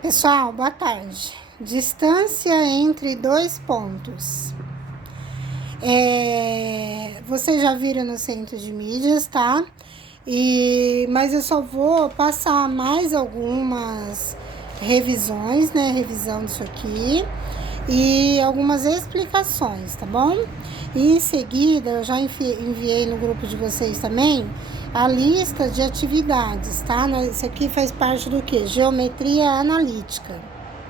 Pessoal, boa tarde. Distância entre dois pontos. Vocês já viram no centro de mídias, tá? Mas eu só vou passar mais algumas revisões, né? Revisão disso aqui e algumas explicações, tá bom? E em seguida, eu já enviei no grupo de vocês também a lista de atividades, tá? Isso aqui faz parte do que? Geometria analítica,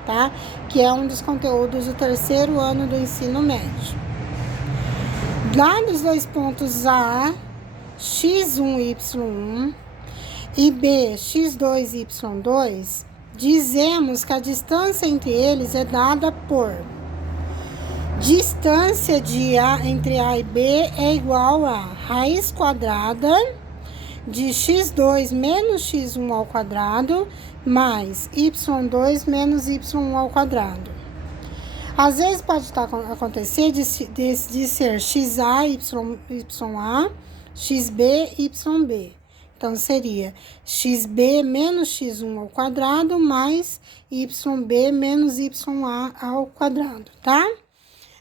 tá? Que é um dos conteúdos do terceiro ano do ensino médio. Lá dos dois pontos A, x1, y1 e B, x2, y2, dizemos que a distância entre eles é dada por distância de A entre A e B é igual a raiz quadrada de x2 menos x1 ao quadrado mais y2 menos y1 ao quadrado. Às vezes pode acontecer de ser xa, ya, xb, yb. Então, seria xb menos x1 ao quadrado mais yb menos ya ao quadrado, tá?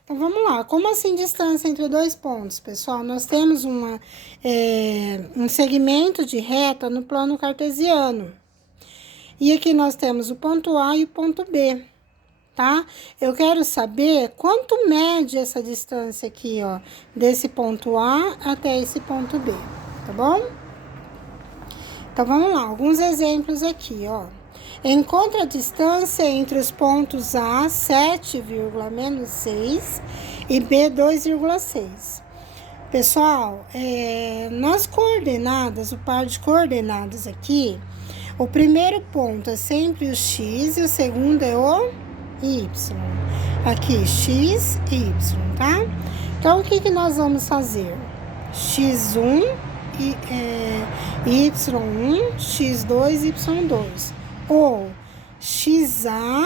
Então, vamos lá. Como assim distância entre dois pontos, pessoal? Nós temos um segmento de reta no plano cartesiano. E aqui nós temos o ponto A e o ponto B, tá? Eu quero saber quanto mede essa distância aqui, ó, desse ponto A até esse ponto B, tá bom? Então, vamos lá. Alguns exemplos aqui, ó. Encontre a distância entre os pontos A, 7, menos 6 e B, 2,6. Pessoal, nas coordenadas, o par de coordenadas aqui, o primeiro ponto é sempre o X e o segundo é o Y. Aqui, X, Y, tá? Então, o que nós vamos fazer? X1, Y1, X2, Y2. Ou XA,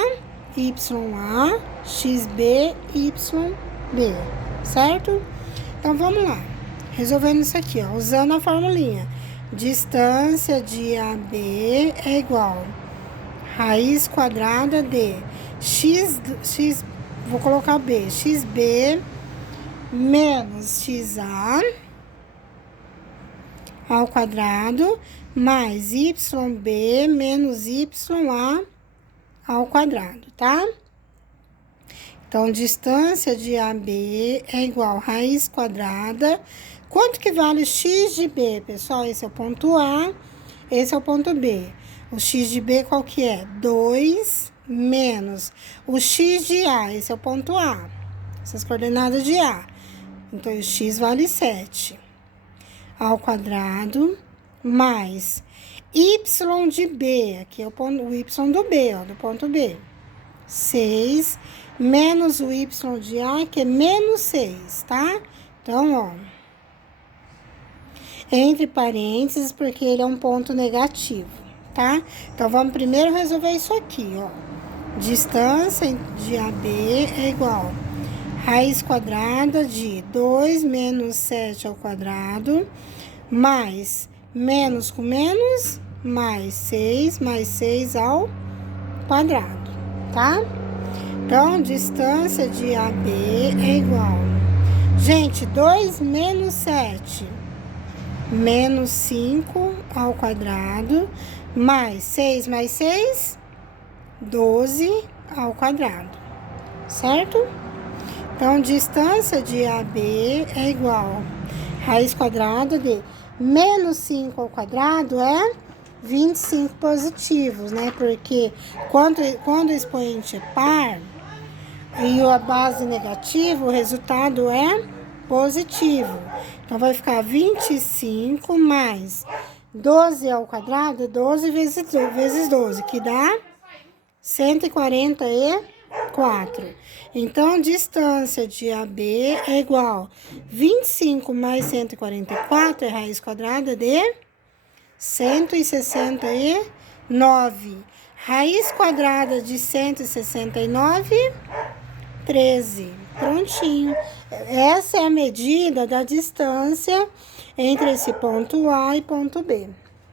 YA, XB, YB, certo? Então, vamos lá. Resolvendo isso aqui, ó, usando a formulinha. Distância de AB é igual raiz quadrada de x, vou colocar B, XB menos XA ao quadrado mais YB menos YA ao quadrado, tá? Então, distância de AB é igual a raiz quadrada. Quanto que vale o x de B, pessoal? Esse é o ponto A, esse é o ponto B. O x de B qual que é? 2 menos o x de A, esse é o ponto A. Essas coordenadas de A. Então, o x vale 7 ao quadrado mais y de B, aqui é o y do B, ó, do ponto B. 6 menos o y de A, que é menos 6, tá? Então, ó, entre parênteses, porque ele é um ponto negativo, tá? Então, vamos primeiro resolver isso aqui, ó. Distância de AB é igual raiz quadrada de 2 menos 7 ao quadrado, mais menos com menos, mais 6 ao quadrado, tá? Então, distância de AB é igual, gente, 2 menos 7, menos 5 ao quadrado, mais 6, 12 ao quadrado, certo? Então, distância de AB é igual raiz quadrada de menos 5 ao quadrado é 25 positivos, né? Porque quando o expoente é par e a base negativa, o resultado é positivo. Então, vai ficar 25 mais 12 ao quadrado, 12 vezes 12, que dá 144. Então, distância de AB é igual 25 mais 144 é raiz quadrada de 169. Raiz quadrada de 169, 13. Prontinho. Essa é a medida da distância entre esse ponto A e ponto B,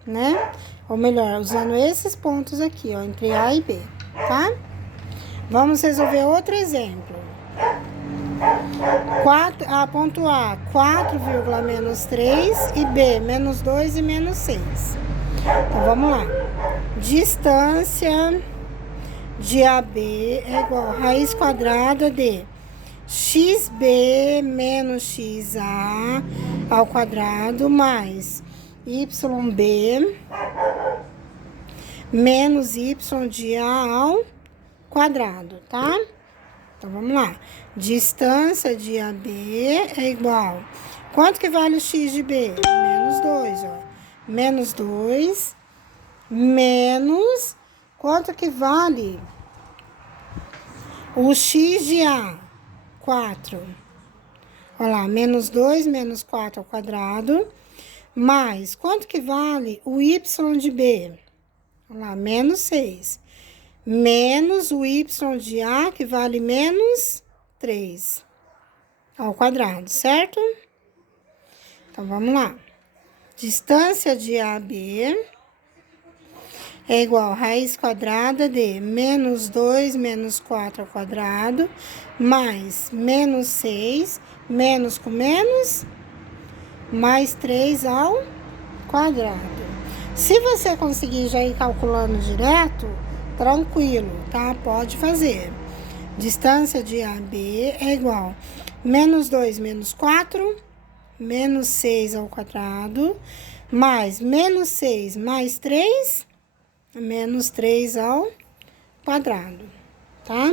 né? Ou melhor, usando esses pontos aqui, ó, entre A e B. tá? Vamos resolver outro exemplo. Ponto A, 4, menos 3 e B, menos 2 e menos 6. Então, vamos lá. Distância de AB é igual a raiz quadrada de xb menos xa ao quadrado mais yb menos y de A ao quadrado, tá? Então, vamos lá. Distância de AB é igual. Quanto que vale o x de B? Menos 2, ó. Menos 2 menos... Quanto que vale o x de A? 4. Olha lá, menos 2 menos 4 ao quadrado. Mais, quanto que vale o y de B? Olha lá, menos 6. Menos o y de A, que vale menos 3 ao quadrado, certo? Então, vamos lá. Distância de AB é igual a raiz quadrada de menos 2 menos 4 ao quadrado, mais menos 6, menos com menos, mais 3 ao quadrado. Se você conseguir já ir calculando direto, tranquilo, tá? Pode fazer. Distância de AB é igual a menos 2 menos 4, menos 6 ao quadrado, mais menos 6 mais 3, menos 3 ao quadrado, tá?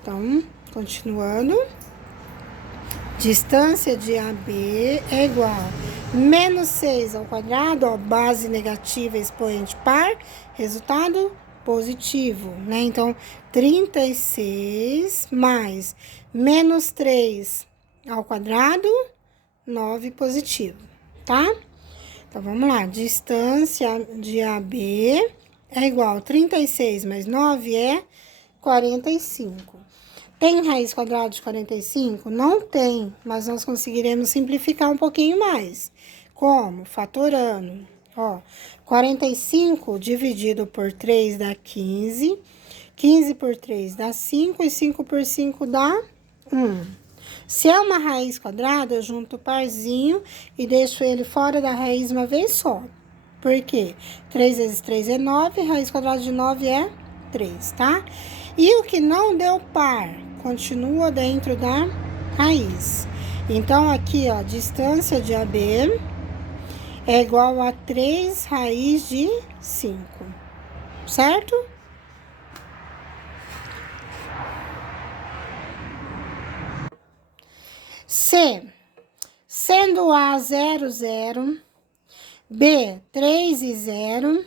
Então, continuando. Distância de AB é igual a menos 6 ao quadrado, ó, base negativa, expoente par, resultado positivo, né? Então, 36 mais menos 3 ao quadrado, 9 positivo, tá? Então, vamos lá. Distância de AB é igual a 36 mais 9 é 45. Tem raiz quadrada de 45? Não tem, mas nós conseguiremos simplificar um pouquinho mais. Como? Fatorando. Ó, 45 dividido por 3 dá 15. 15 por 3 dá 5 e 5 por 5 dá 1. Se é uma raiz quadrada, eu junto o parzinho e deixo ele fora da raiz uma vez só. Por quê? 3 vezes 3 é 9, raiz quadrada de 9 é 3, tá? E o que não deu par, continua dentro da raiz. Então, aqui, ó, distância de AB é igual a 3 raiz de 5, certo? C, sendo A 0, 0, B 3 e 0,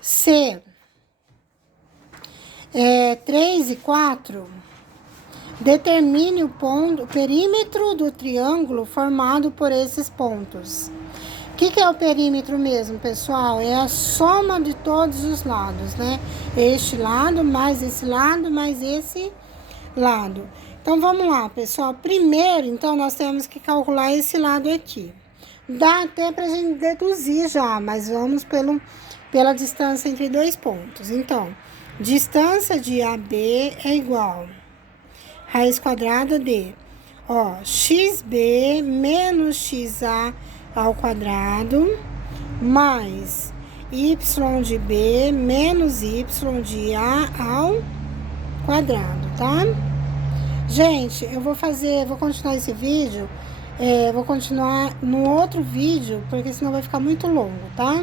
C 3 e 4, determine o perímetro do triângulo formado por esses pontos. O que é o perímetro mesmo, pessoal? É a soma de todos os lados, né? Este lado, mais esse lado, mais esse lado. Então, vamos lá, pessoal. Primeiro, então, nós temos que calcular esse lado aqui. Dá até pra gente deduzir já, mas vamos pela distância entre dois pontos. Então, distância de AB é igual a raiz quadrada de, ó, xb menos xa ao quadrado, mais y de B menos y de A ao quadrado, tá? Gente, eu vou continuar esse vídeo, vou continuar no outro vídeo, porque senão vai ficar muito longo, tá?